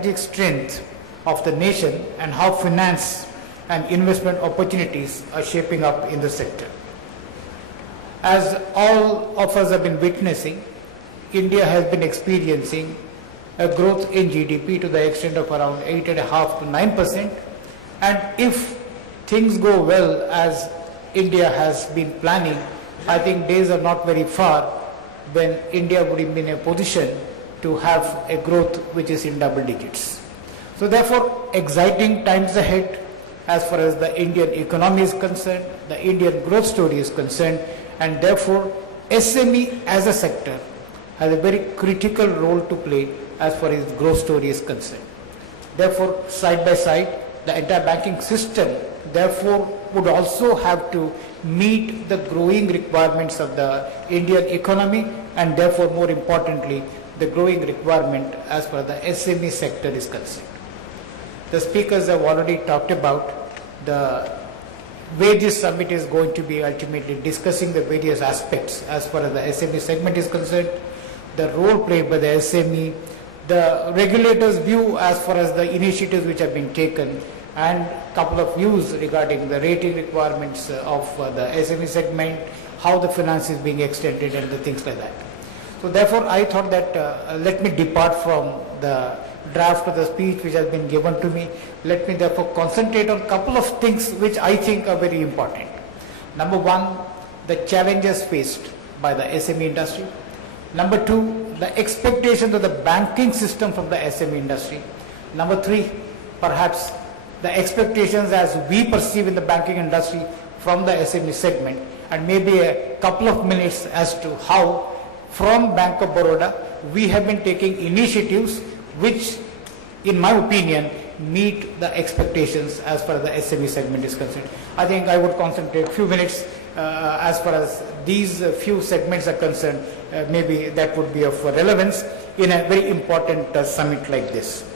strategic strength of the nation and how finance and investment opportunities are shaping up in the sector. As all of us have been witnessing, India has been experiencing a growth in GDP to the extent of around 8.5 to 9%, and if things go well as India has been planning, I think days are not very far when India would be in a position to have a growth which is in double digits. So therefore, exciting times ahead as far as the Indian economy is concerned, the Indian growth story is concerned, and therefore SME as a sector has a very critical role to play as far as growth story is concerned. Therefore, side by side, the entire banking system therefore would also have to meet the growing requirements of the Indian economy, and therefore more importantly the growing requirement as far as the SME sector is concerned. The speakers have already talked about the way this summit is going to be ultimately discussing the various aspects as far as the SME segment is concerned, the role played by the SME, the regulators' view as far as the initiatives which have been taken, and a couple of views regarding the rating requirements of the SME segment, how the finance is being extended and the things like that. So therefore I thought that let me depart from the draft of the speech which has been given to me. Let me therefore concentrate on a couple of things which I think are very important. Number one, the challenges faced by the SME industry. Number two, the expectations of the banking system from the SME industry. Number three, perhaps the expectations as we perceive in the banking industry from the SME segment, and maybe a couple of minutes as to how from Bank of Baroda we have been taking initiatives which in my opinion meet the expectations as far as the SME segment is concerned. I think I would concentrate a few minutes as far as these few segments are concerned. Maybe that would be of relevance in a very important summit like this.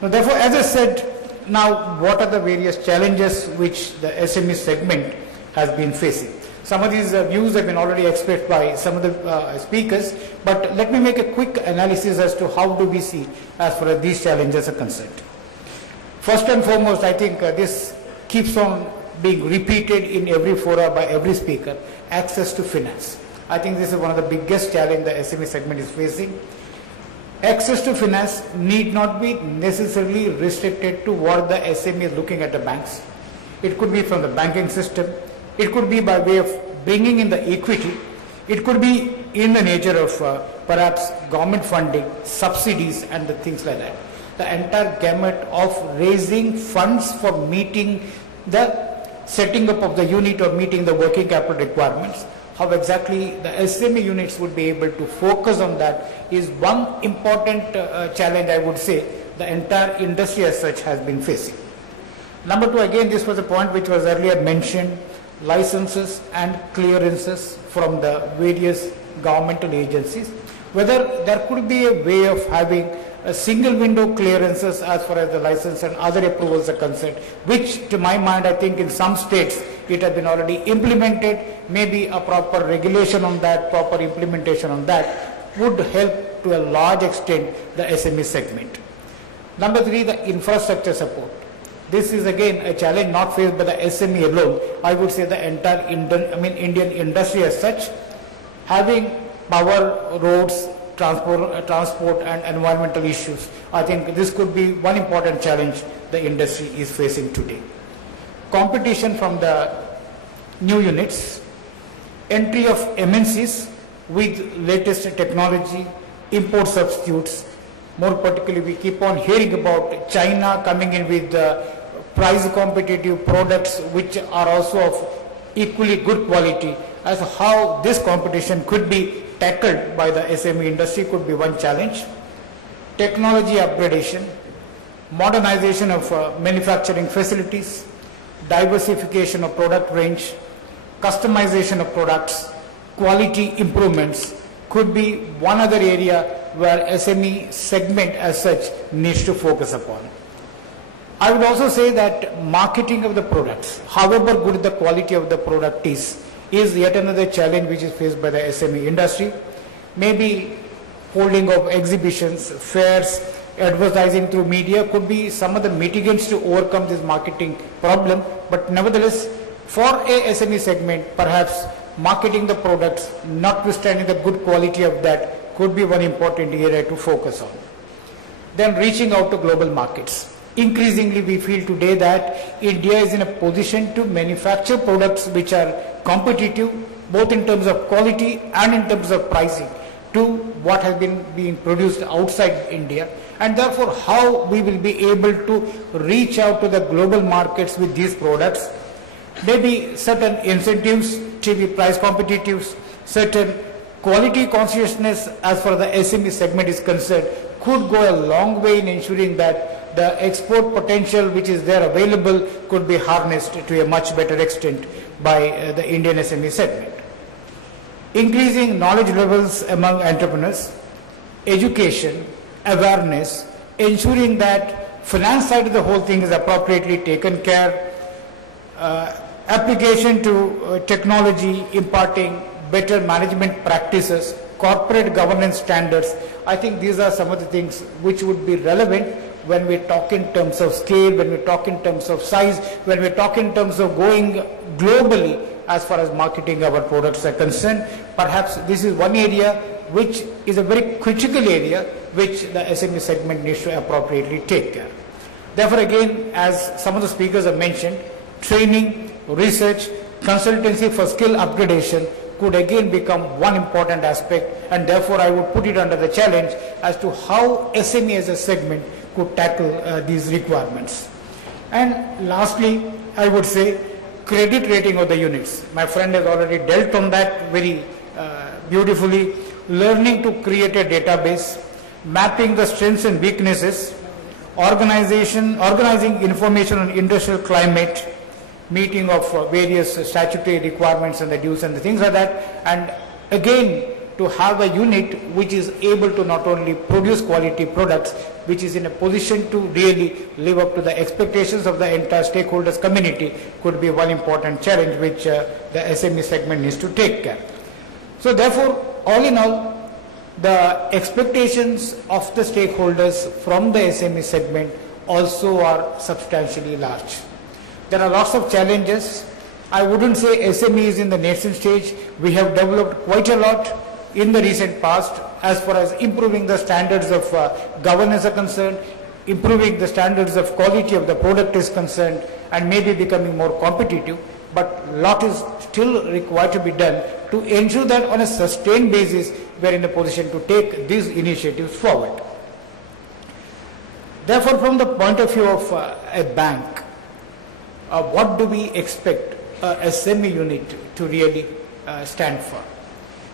Now, therefore, as I said, now what are the various challenges which the SME segment has been facing? Some of these views have been already expressed by some of the speakers, but let me make a quick analysis as to how do we see as far as these challenges are concerned. First and foremost, I think this keeps on being repeated in every fora by every speaker: access to finance. I think this is one of the biggest challenges the SME segment is facing. Access to finance need not be necessarily restricted to what the SME is looking at the banks. It could be from the banking system. It could be by way of bringing in the equity. It could be in the nature of perhaps government funding, subsidies and the things like that. The entire gamut of raising funds for meeting the setting up of the unit or meeting the working capital requirements. How exactly the SME units would be able to focus on that is one important challenge, I would say, the entire industry as such has been facing. Number two, again, this was a point which was earlier mentioned: licenses and clearances from the various governmental agencies. Whether there could be a way of having a single window clearances as far as the license and other approvals are concerned, which to my mind, I think in some states it has been already implemented. Maybe a proper regulation on that, proper implementation on that would help to a large extent the SME segment. Number three, the infrastructure support. This is again a challenge not faced by the SME alone. I would say the entire Indian industry as such, having power, roads, transport and environmental issues. I think this could be one important challenge the industry is facing today. Competition from the new units, entry of MNCs with latest technology, import substitutes. More particularly, we keep on hearing about China coming in with price competitive products which are also of equally good quality. As how this competition could be tackled by the SME industry could be one challenge. Technology upgradation, modernization of manufacturing facilities, diversification of product range, customization of products, quality improvements could be one other area where SME segment as such needs to focus upon. I would also say that marketing of the products, however good the quality of the product is yet another challenge which is faced by the SME industry. Maybe holding of exhibitions, fairs, advertising through media could be some of the mitigants to overcome this marketing problem. But nevertheless, for a SME segment, perhaps marketing the products, notwithstanding the good quality of that, could be one important area to focus on. Then reaching out to global markets. Increasingly, we feel today that India is in a position to manufacture products which are competitive, both in terms of quality and in terms of pricing, to what has been being produced outside India. And therefore, how we will be able to reach out to the global markets with these products. Maybe certain incentives to be price competitive, certain quality consciousness as far as the SME segment is concerned could go a long way in ensuring that the export potential which is there available could be harnessed to a much better extent by the Indian SME segment. Increasing knowledge levels among entrepreneurs, education, awareness, ensuring that finance side of the whole thing is appropriately taken care, application to technology, imparting better management practices, corporate governance standards. I think these are some of the things which would be relevant when we talk in terms of scale, when we talk in terms of size, when we talk in terms of going globally as far as marketing our products are concerned. Perhaps this is one area which is a very critical area which the SME segment needs to appropriately take care. Therefore, again, as some of the speakers have mentioned, training, research, consultancy for skill upgradation could again become one important aspect, and therefore I would put it under the challenge as to how SME as a segment could tackle these requirements. And lastly, I would say credit rating of the units. My friend has already dealt on that very beautifully. Learning to create a database, mapping the strengths and weaknesses, organizing information on industrial climate, meeting of various statutory requirements and the dues and the things like that, and again to have a unit which is able to not only produce quality products, which is in a position to really live up to the expectations of the entire stakeholders community, could be one important challenge which the SME segment needs to take care. So therefore, all in all, the expectations of the stakeholders from the SME segment also are substantially large. There are lots of challenges. I wouldn't say SME is in the nascent stage. We have developed quite a lot in the recent past as far as improving the standards of governance are concerned, improving the standards of quality of the product is concerned, and maybe becoming more competitive. But a lot is still required to be done to ensure that on a sustained basis we are in a position to take these initiatives forward. Therefore, from the point of view of a bank, what do we expect a SME unit to really stand for?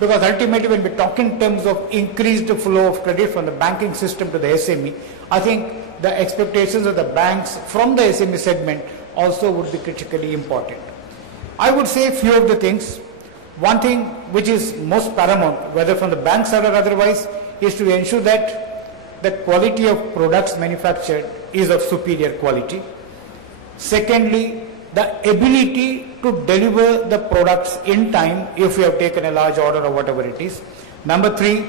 Because ultimately when we talk in terms of increased flow of credit from the banking system to the SME, I think the expectations of the banks from the SME segment also would be critically important. I would say a few of the things. One thing which is most paramount, whether from the bank side or otherwise, is to ensure that the quality of products manufactured is of superior quality. Secondly, the ability to deliver the products in time if we have taken a large order or whatever it is. Number three,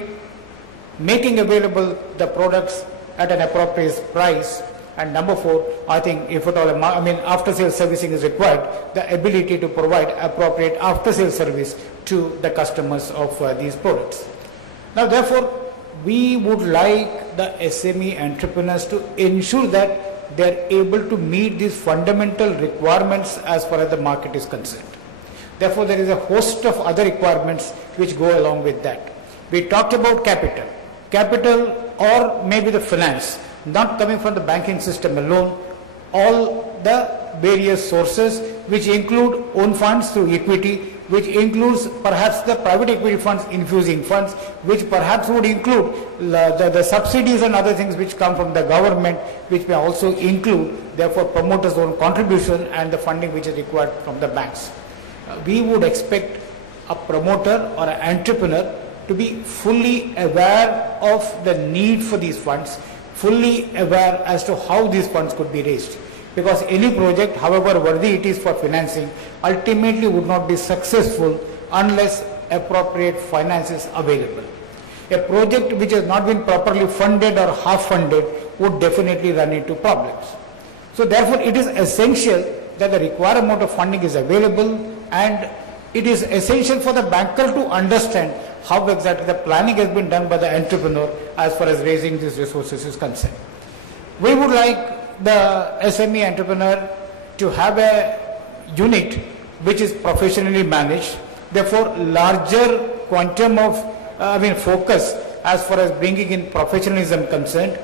making available the products at an appropriate price. And number four, I think if at all, after-sales servicing is required, the ability to provide appropriate after-sales service to the customers of these products. Now, therefore, we would like the SME entrepreneurs to ensure that they are able to meet these fundamental requirements as far as the market is concerned. Therefore, there is a host of other requirements which go along with that. We talked about capital or maybe the finance, not coming from the banking system alone, all the various sources which include own funds through equity, which includes perhaps the private equity funds infusing funds, which perhaps would include the subsidies and other things which come from the government, which may also include therefore promoters' own contribution and the funding which is required from the banks. We would expect a promoter or an entrepreneur to be fully aware of the need for these funds, fully aware as to how these funds could be raised. Because any project, however worthy it is for financing, ultimately would not be successful unless appropriate finance is available. A project which has not been properly funded or half funded would definitely run into problems. So therefore, it is essential that the required amount of funding is available, and it is essential for the banker to understand how exactly the planning has been done by the entrepreneur as far as raising these resources is concerned. We would like the SME entrepreneur to have a unit which is professionally managed, therefore larger quantum of focus as far as bringing in professionalism concerned,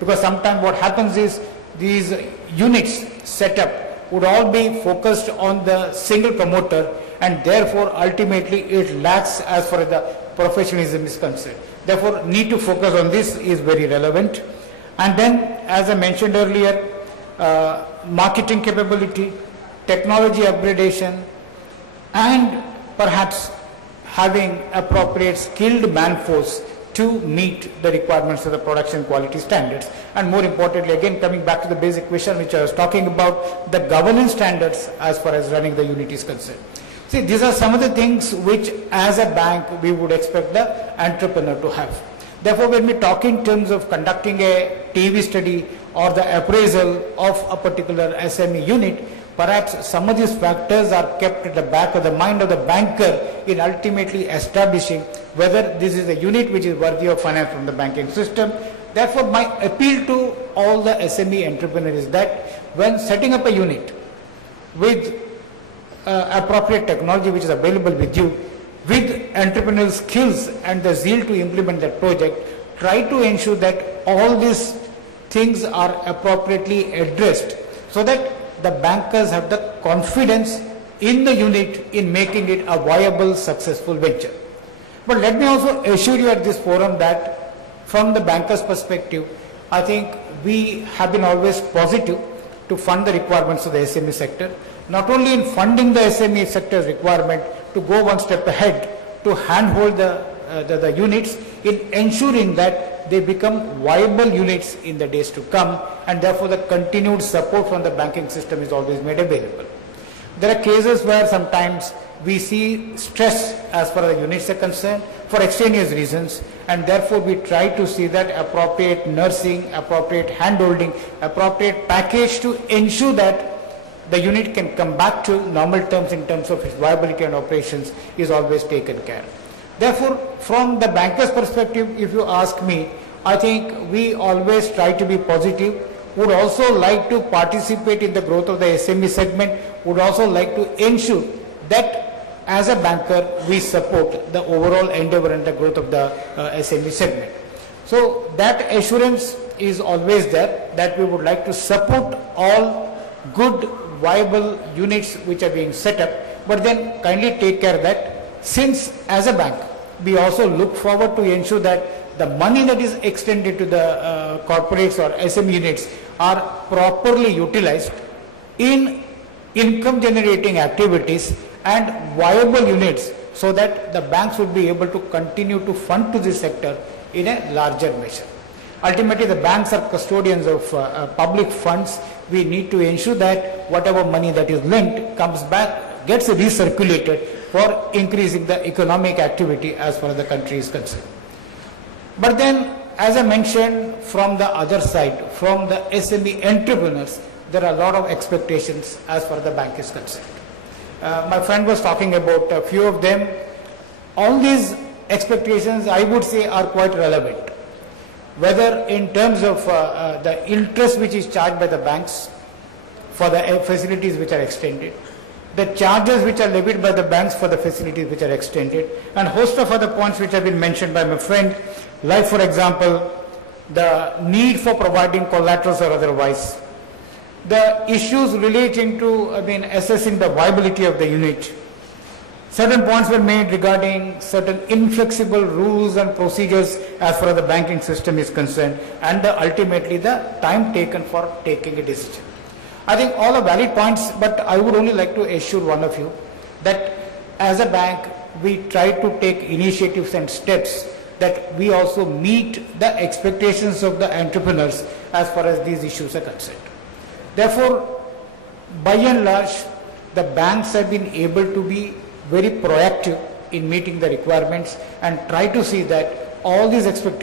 because sometimes what happens is these units set up would all be focused on the single promoter, and therefore ultimately it lacks as far as the professionalism is concerned. Therefore, need to focus on this is very relevant. And then, as I mentioned earlier, marketing capability, technology upgradation, and perhaps having appropriate skilled manforce to meet the requirements of the production quality standards. And more importantly, again coming back to the basic question which I was talking about, the governance standards as far as running the unit is concerned. See, these are some of the things which as a bank we would expect the entrepreneur to have. Therefore, when we talk in terms of conducting a TV study or the appraisal of a particular SME unit, perhaps some of these factors are kept at the back of the mind of the banker in ultimately establishing whether this is a unit which is worthy of finance from the banking system. Therefore, my appeal to all the SME entrepreneurs is that when setting up a unit with appropriate technology which is available with you, with entrepreneurial skills and the zeal to implement that project, try to ensure that all these things are appropriately addressed so that the bankers have the confidence in the unit in making it a viable, successful venture. But let me also assure you at this forum that from the banker's perspective, I think we have been always positive to fund the requirements of the SME sector, not only in funding the SME sector's requirement, to go one step ahead to handhold the units in ensuring that they become viable units in the days to come, and therefore the continued support from the banking system is always made available. There are cases where sometimes we see stress as far as the units are concerned for extraneous reasons, and therefore we try to see that appropriate nursing, appropriate handholding, appropriate package to ensure that the unit can come back to normal terms in terms of its viability and operations is always taken care. Therefore, from the banker's perspective, if you ask me, I think we always try to be positive, would also like to participate in the growth of the SME segment, would also like to ensure that as a banker we support the overall endeavor and the growth of the SME segment. So that assurance is always there, that we would like to support all good viable units which are being set up, but then kindly take care that since as a bank we also look forward to ensure that the money that is extended to the corporates or SME units are properly utilized in income generating activities and viable units, so that the banks would be able to continue to fund to this sector in a larger measure. Ultimately, the banks are custodians of public funds. We need to ensure that whatever money that is lent comes back, gets recirculated for increasing the economic activity as far as the country is concerned. But then, as I mentioned, from the other side, from the SME entrepreneurs, there are a lot of expectations as far as the bank is concerned. My friend was talking about a few of them. All these expectations, I would say, are quite relevant. Whether in terms of the interest which is charged by the banks for the facilities which are extended, the charges which are levied by the banks for the facilities which are extended, and host of other points which have been mentioned by my friend, like for example, the need for providing collaterals or otherwise, the issues relating to assessing the viability of the unit. Certain points were made regarding certain inflexible rules and procedures as far as the banking system is concerned, and ultimately the time taken for taking a decision. I think all are valid points, but I would only like to assure one of you that as a bank we try to take initiatives and steps that we also meet the expectations of the entrepreneurs as far as these issues are concerned. Therefore, by and large, the banks have been able to be very proactive in meeting the requirements and try to see that all these expectations